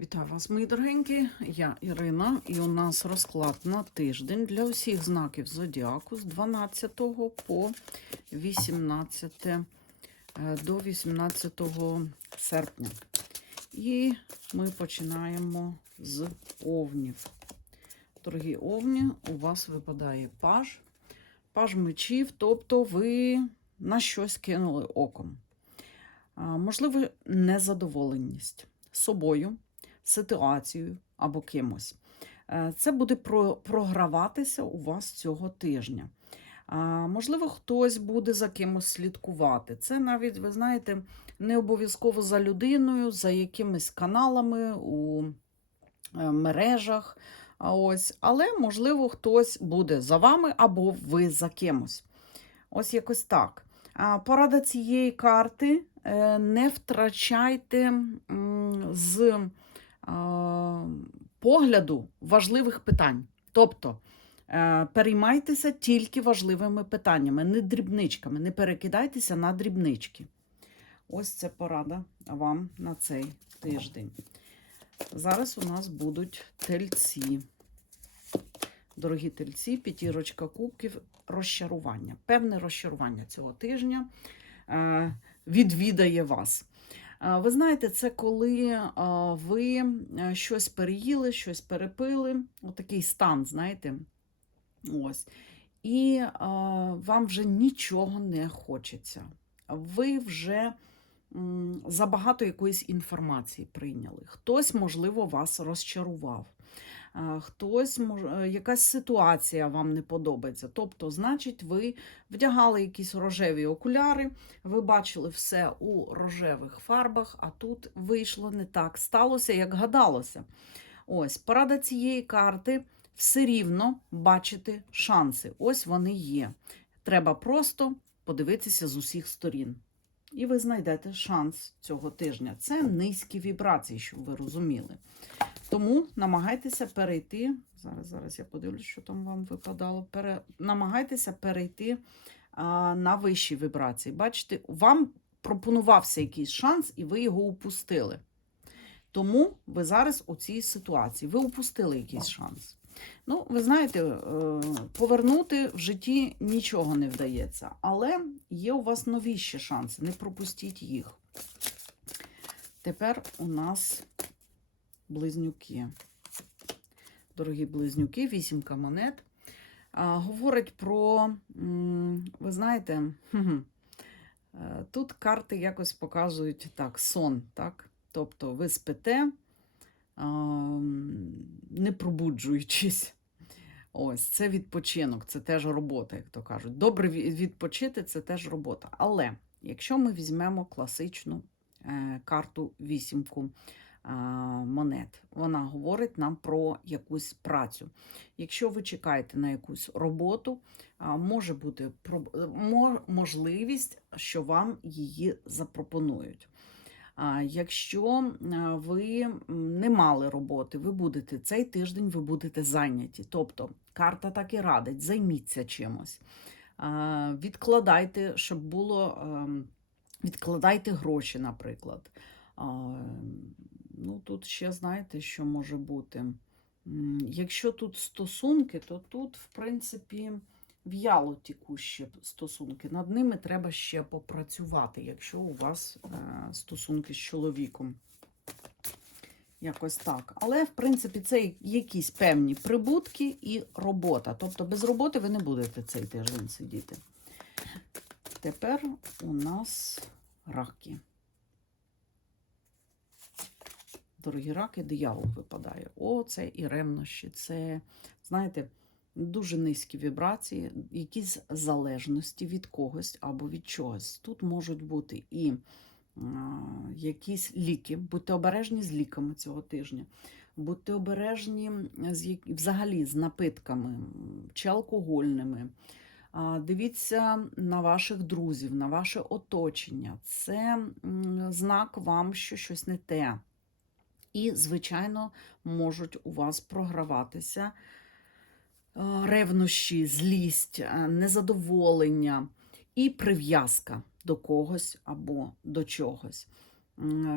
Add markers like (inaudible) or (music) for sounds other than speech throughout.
Вітаю вас, мої дорогенькі. Я Ірина, і у нас розклад на тиждень для усіх знаків зодіаку з 12 по 18 е, до 18 серпня. І ми починаємо з овнів. Дорогі овні, у вас випадає паж, паж мечів, тобто ви на щось кинули оком. Можливо, незадоволеність собою ситуацією або кимось. Е, Це буде програватися у вас цього тижня. Можливо, хтось буде за кимось слідкувати. Це навіть, ви знаєте, не обов'язково за людиною, за якимись каналами у е, мережах. Ось. Але, можливо, хтось буде за вами або ви за кимось. Ось якось так. Порада цієї карти е, не втрачайте з погляду важливих питань. Тобто е, переймайтеся тільки важливими питаннями, не дрібничками, не перекидайтеся на дрібнички. Ось це порада вам на цей тиждень. Зараз у нас будуть тельці. Дорогі тельці, п'ятірочка кубків, розчарування. Певне розчарування цього тижня е, відвідає вас. Е, Ви знаєте, це коли е, ви е, щось переїли, щось перепили, отакий стан, знаєте. Ось. І вам вже нічого не хочеться. Ви вже забагато якоїсь інформації прийняли. Хтось, можливо, вас розчарував. Хтось, мож- е, якась ситуація вам не подобається. Тобто, значить, ви вдягали якісь рожеві окуляри, ви бачили все у рожевих фарбах, а тут вийшло не так. Сталося, як гадалося. Ось, порада цієї карти все рівно бачити шанси. Ось вони є. Треба просто подивитися з усіх сторін. І ви знайдете шанс цього тижня. Це низькі вібрації, щоб ви розуміли. Тому намагайтеся перейти. Зараз, зараз я подивлюсь, що там вам випадало. Пере... Намагайтеся перейти а, на вищі вібрації. Бачите, вам пропонувався якийсь шанс, і ви його упустили. Тому ви зараз у цій ситуації. Ви упустили якийсь шанс. Ну, ви знаєте, е, повернути в житті нічого не вдається, але є у вас нові ще шанси, не пропустіть їх. Тепер у нас близнюки. Дорогі близнюки, вісімка монет. Говорить про, ви знаєте, (laughs) е, тут карти якось показують так, сон, так? Тобто ви спите, не пробуджуючись. Ось, це відпочинок, це теж робота, як то кажуть. Добре відпочити це теж робота. Але якщо ми візьмемо класичну е, карту вісімку монет, вона говорить нам про якусь працю. Якщо ви чекаєте на якусь роботу, може бути можливість, що вам її запропонують. Якщо ви не мали роботи, ви будете цей тиждень ви будете зайняті. Тобто карта так і радить, займіться чимось. Відкладайте, щоб було, ем, відкладайте гроші, наприклад. Ну, тут ще знаєте, що може бути. Якщо тут стосунки, то тут, в принципі, в'яло тікущі стосунки. Над ними треба ще попрацювати, якщо у вас е, стосунки з чоловіком. Якось так. Але, в принципі, це якісь певні прибутки і робота. Тобто без роботи ви не будете цей тиждень сидіти. Тепер у нас раки. Дорогі раки, диявол випадає. О, це і ревнощі. Це, знаєте, дуже низькі вібрації, якісь залежності від когось або від чогось. Тут можуть бути і а, якісь ліки. Будьте обережні з ліками цього тижня. Будьте обережні з, взагалі з напитками чи алкогольними. Дивіться на ваших друзів, на ваше оточення. Це знак вам, що щось не те. І, звичайно, можуть у вас програватися е, ревнощі, злість, е, незадоволення і прив'язка до когось або до чогось.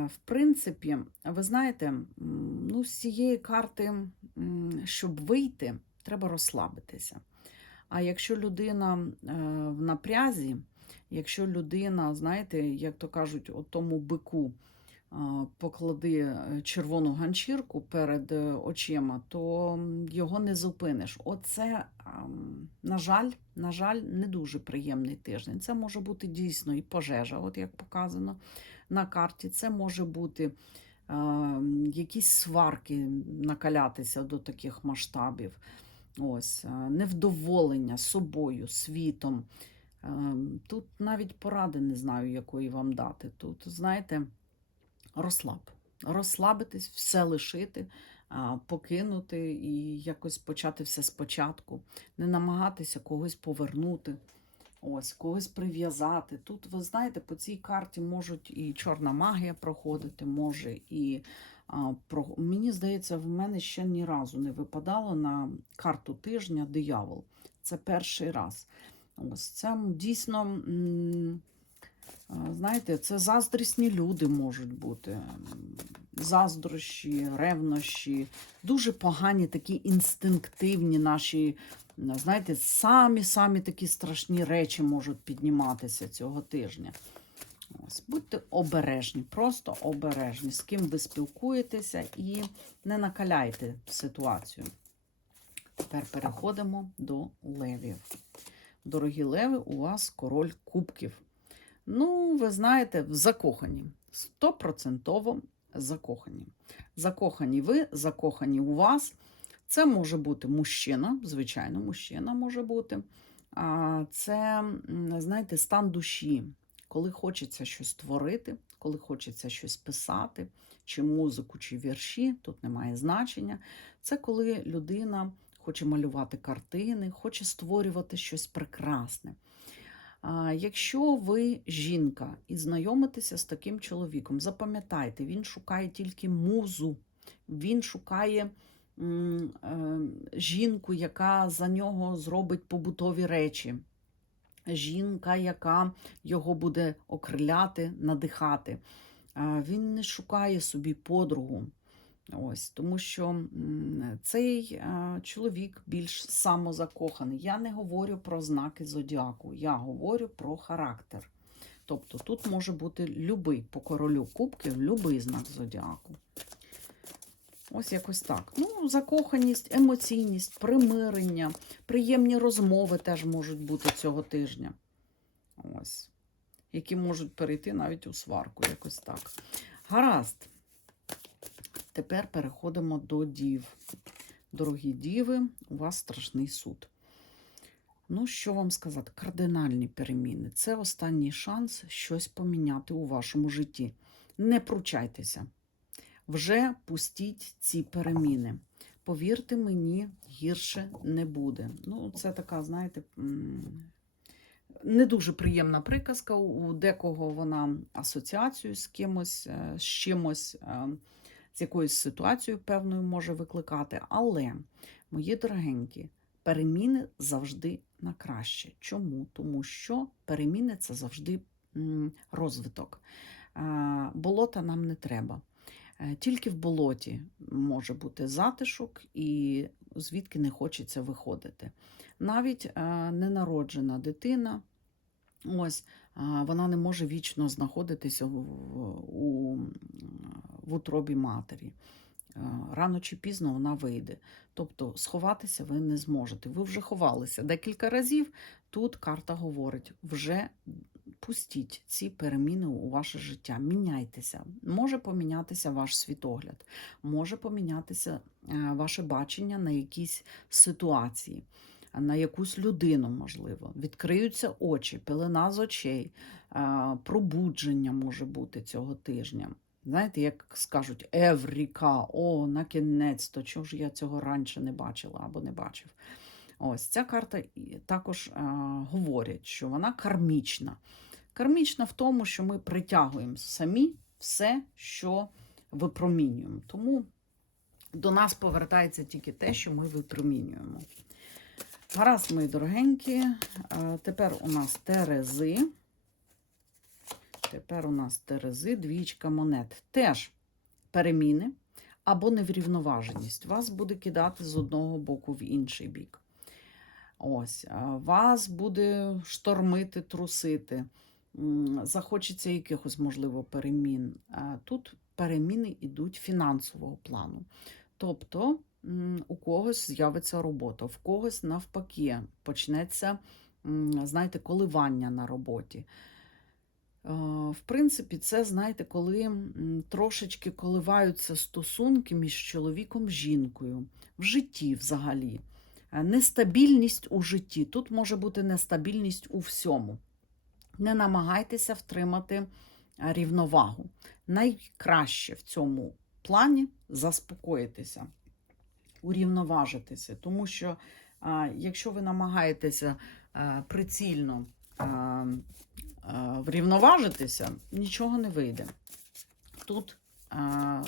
В принципі, ви знаєте, ну, з цієї карти, щоб вийти, треба розслабитися. А якщо людина е, в напрязі, якщо людина, знаєте, як то кажуть, о тому бику поклади е, червону ганчірку перед е, очима, то його не зупиниш. Оце, на жаль, на жаль, не дуже приємний тиждень. Це може бути дійсно і пожежа, от як показано на карті. Це може бути якісь сварки накалятися до таких масштабів. Ось, невдоволення собою, світом. Тут навіть поради не знаю, якої вам дати. Тут, знаєте, розслаб. Розслабитись, все лишити, покинути і якось почати все спочатку. Не намагатися когось повернути, ось, когось прив'язати. Тут, ви знаєте, по цій карті можуть і чорна магія проходити, може і. Про... Мені здається, в мене ще ні разу не випадало на карту тижня диявол. Це перший раз. Ось це дійсно, знаєте, це заздрісні люди можуть бути. Заздрощі, ревнощі, дуже погані такі інстинктивні наші, знаєте, самі-самі такі страшні речі можуть підніматися цього тижня. Ось, будьте обережні, просто обережні, з ким ви спілкуєтеся і не накаляйте ситуацію. Тепер переходимо до левів. Дорогі леви, у вас король кубків. Ну, ви знаєте, закохані. Стопроцентово закохані. Закохані ви, закохані у вас. Це може бути мужчина, звичайно, мужчина може бути. Це, знаєте, стан душі, коли хочеться щось творити, коли хочеться щось писати, чи музику, чи вірші, тут немає значення. Це коли людина хоче малювати картини, хоче створювати щось прекрасне. Якщо ви жінка і знайомитеся з таким чоловіком, запам'ятайте, він шукає тільки музу, він шукає е, жінку, яка за нього зробить побутові речі. Жінка, яка його буде окриляти, надихати. Він не шукає собі подругу. Ось, тому що цей чоловік більш самозакоханий. Я не говорю про знаки зодіаку, я говорю про характер. Тобто тут може бути любий по королю кубків, любий знак зодіаку. Ось якось так. Ну, закоханість, емоційність, примирення, приємні розмови теж можуть бути цього тижня. Ось. Які можуть перейти навіть у сварку, якось так. Гаразд. Тепер переходимо до дів. Дорогі діви, у вас страшний суд. Ну, що вам сказати? Кардинальні переміни. Це останній шанс щось поміняти у вашому житті. Не пручайтеся. Вже пустіть ці переміни. Повірте мені, гірше не буде. Ну, це така, знаєте, не дуже приємна приказка. У декого вона асоціацію з кимось, е, з чимось. З якоюсь ситуацією певною може викликати. Але, мої дорогенькі, переміни завжди на краще. Чому? Тому що переміни це завжди розвиток. Болота нам не треба. Е, Тільки в болоті може бути затишок, і звідки не хочеться виходити. Навіть е, ненароджена дитина, ось вона не може вічно знаходитися в, у, в утробі матері. Рано чи пізно вона вийде. Тобто сховатися ви не зможете. Ви вже ховалися декілька разів. Тут карта говорить: вже пустіть ці переміни у ваше життя, міняйтеся. Може помінятися ваш світогляд, може помінятися е, ваше бачення на якісь ситуації на якусь людину, можливо. Відкриються очі, пелена з очей, пробудження може бути цього тижня. Знаєте, як скажуть Евріка, о, на кінець, то чого ж я цього раніше не бачила або не бачив. Ось ця карта також а, говорить, що вона кармічна. Кармічна в тому, що ми притягуємо самі все, що випромінюємо. Тому до нас повертається тільки те, що ми випромінюємо. Гаразд, мої дорогенькі. Е, Тепер у нас терези. Тепер у нас терези, двічка монет. Теж переміни, або неврівноваженість. Вас буде кидати з одного боку в інший бік. Ось, вас буде штормити, трусити. Захочеться якихось, можливо, перемін. Тут переміни йдуть фінансового плану. Тобто у когось з'явиться робота, в когось навпаки почнеться, знаєте, коливання на роботі. Е, В принципі, це, знаєте, коли трошечки коливаються стосунки між чоловіком і жінкою в житті взагалі. Е, Нестабільність у житті. Тут може бути нестабільність у всьому. Не намагайтеся втримати е, рівновагу. Найкраще в цьому плані заспокоїтися, урівноважитися. Тому що якщо ви намагаєтеся а, прицільно а, врівноважитися, нічого не вийде. Тут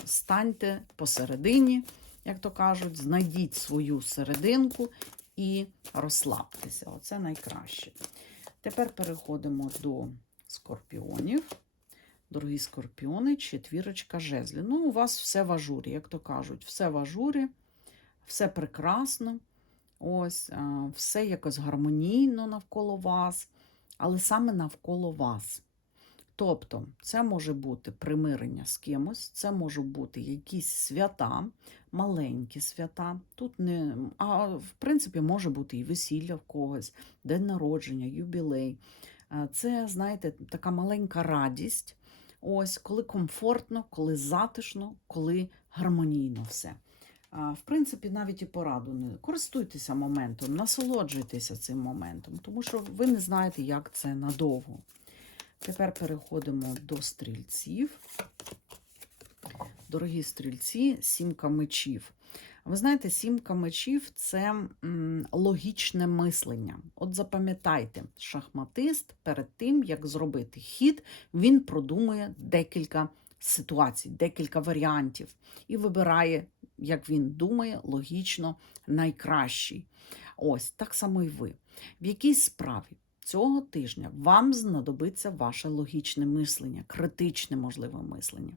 станьте посередині, як то кажуть, знайдіть свою серединку і розслабтеся. Оце найкраще. Тепер переходимо до скорпіонів. Дорогі скорпіони, четвірочка жезлі. Ну, у вас все в ажурі, як то кажуть, все в ажурі, все прекрасно. Ось, все якось гармонійно навколо вас, але саме навколо вас. Тобто, це може бути примирення з кимось, це можуть бути якісь свята, маленькі свята. Тут не, а в принципі, може бути і весілля в когось, день народження, юбілей. Це, знаєте, така маленька радість. Ось, коли комфортно, коли затишно, коли гармонійно все. В принципі, навіть і пораду не користуйтеся моментом, насолоджуйтеся цим моментом, тому що ви не знаєте, як це надовго. Тепер переходимо до стрільців. Дорогі стрільці, сімка мечів. Ви знаєте, сімка мечів це логічне мислення. От запам'ятайте, шахматист перед тим, як зробити хід, він продумує декілька ситуацій, декілька варіантів і вибирає, як він думає, логічно найкращий. Ось так само і ви. В якійсь справі цього тижня вам знадобиться ваше логічне мислення, критичне можливе мислення.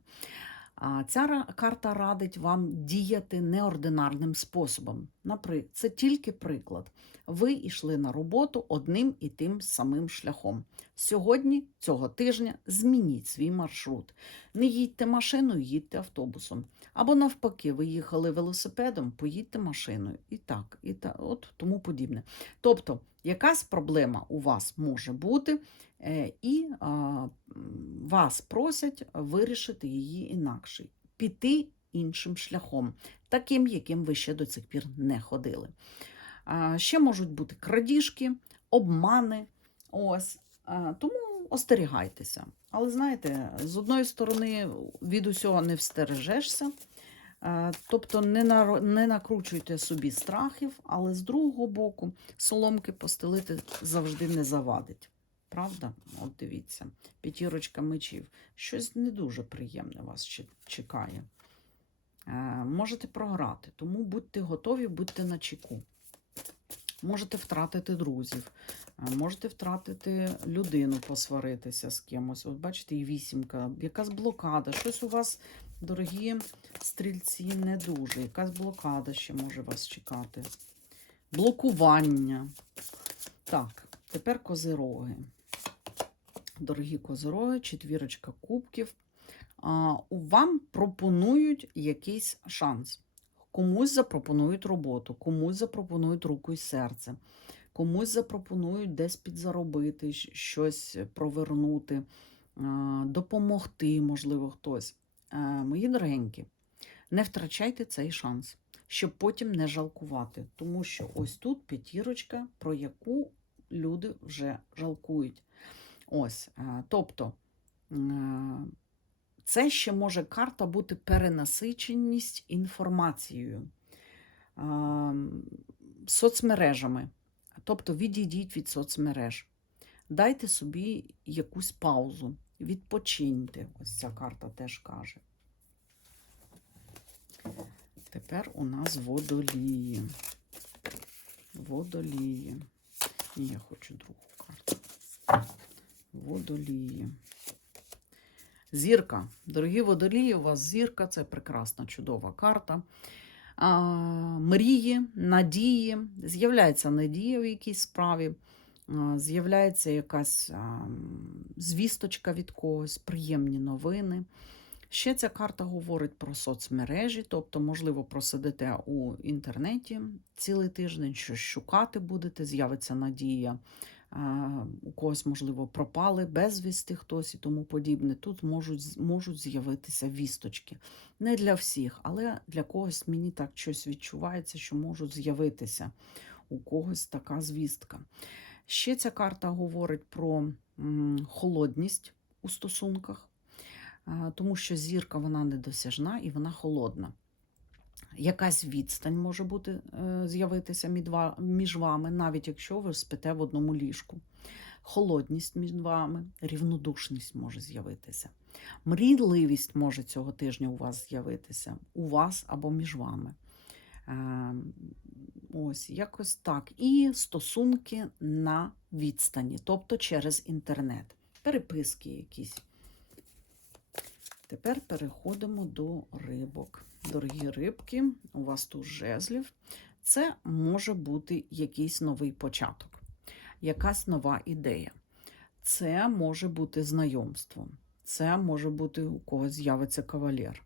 Ця карта радить вам діяти неординарним способом. Наприклад, це тільки приклад. Ви йшли на роботу одним і тим самим шляхом. Сьогодні, цього тижня, змініть свій маршрут. Не їдьте машиною, їдьте автобусом. Або навпаки, ви їхали велосипедом, поїдьте машиною. І так, і так, от тому подібне. Тобто, якась проблема у вас може бути, і а, вас просять вирішити її інакше, піти іншим шляхом, таким, яким ви ще до цих пір не ходили. Ще можуть бути крадіжки, обмани. Ось. Тому остерігайтеся. Але знаєте, з одної сторони, від усього не встережешся. Е, Тобто не, не накручуйте собі страхів, але з другого боку соломки постелити завжди не завадить. Правда? От дивіться, п'ятірочка мечів. Щось не дуже приємне вас чекає. Е, Можете програти, тому будьте готові, будьте на чеку. Можете втратити друзів, е, можете втратити людину, посваритися з кимось. От бачите, і вісімка, якась блокада, щось у вас, дорогі стрільці, не дуже. Якась блокада ще може вас чекати. Блокування. Так, тепер козироги. Дорогі козироги, четвірочка кубків. Вам пропонують якийсь шанс. Комусь запропонують роботу, комусь запропонують руку і серце, комусь запропонують десь підзаробити, щось провернути, допомогти, можливо, хтось. Е, Мої дорогенькі, не втрачайте цей шанс, щоб потім не жалкувати. Тому що ось тут п'ятірочка, про яку люди вже жалкують. Ось, е, тобто, е, це ще може карта бути перенасиченість інформацією, е, соцмережами. Тобто відійдіть від соцмереж. Дайте собі якусь паузу, відпочиньте. Ось ця карта теж каже. Тепер у нас водолії. Водолії. Ні, я хочу другу карту. Водолії. Зірка. Дорогі водолії, у вас зірка це прекрасна, чудова карта. А, мрії, надії. З'являється надія в якійсь справі, з'являється якась а, звісточка від когось, приємні новини. Ще ця карта говорить про соцмережі, тобто, можливо, просидите у інтернеті цілий тиждень, щось шукати будете, з'явиться надія. У когось, можливо, пропали безвісти хтось і тому подібне. Тут можуть, можуть з'явитися вісточки. Не для всіх, але для когось мені так щось відчувається, що можуть з'явитися у когось така звістка. Ще ця карта говорить про холодність у стосунках, тому що зірка вона недосяжна і вона холодна. Якась відстань може бути е, з'явитися між вами, навіть якщо ви спите в одному ліжку. Холодність між вами, рівнодушність може з'явитися. Мрійливість може цього тижня у вас з'явитися, у вас або між вами. Е, Ось, якось так. І стосунки на відстані, тобто через інтернет. Переписки якісь. Тепер переходимо до рибок. Дорогі рибки, у вас тут жезлів. Це може бути якийсь новий початок, якась нова ідея. Це може бути знайомство. Це може бути у когось з'явиться кавалер,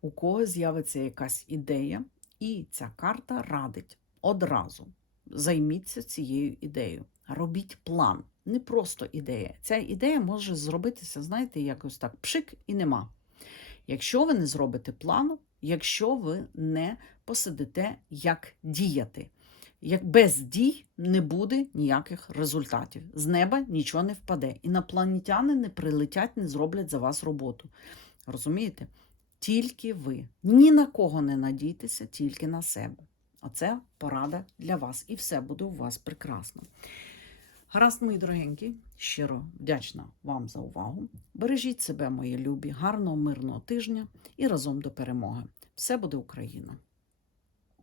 у когось з'явиться якась ідея, і ця карта радить одразу. Займіться цією ідеєю. Робіть план. Не просто ідея. Ця ідея може зробитися, знаєте, якось так пшик і нема. Якщо ви не зробите плану, якщо ви не посидите, як діяти. Як без дій не буде ніяких результатів. З неба нічого не впаде. Інопланетяни не прилетять, не зроблять за вас роботу. Розумієте? Тільки ви. Ні на кого не надійтеся, тільки на себе. Оце порада для вас. І все буде у вас прекрасно. Гаразд, мої дорогенькі, щиро вдячна вам за увагу. Бережіть себе, мої любі, гарного, мирного тижня і разом до перемоги. Все буде Україна!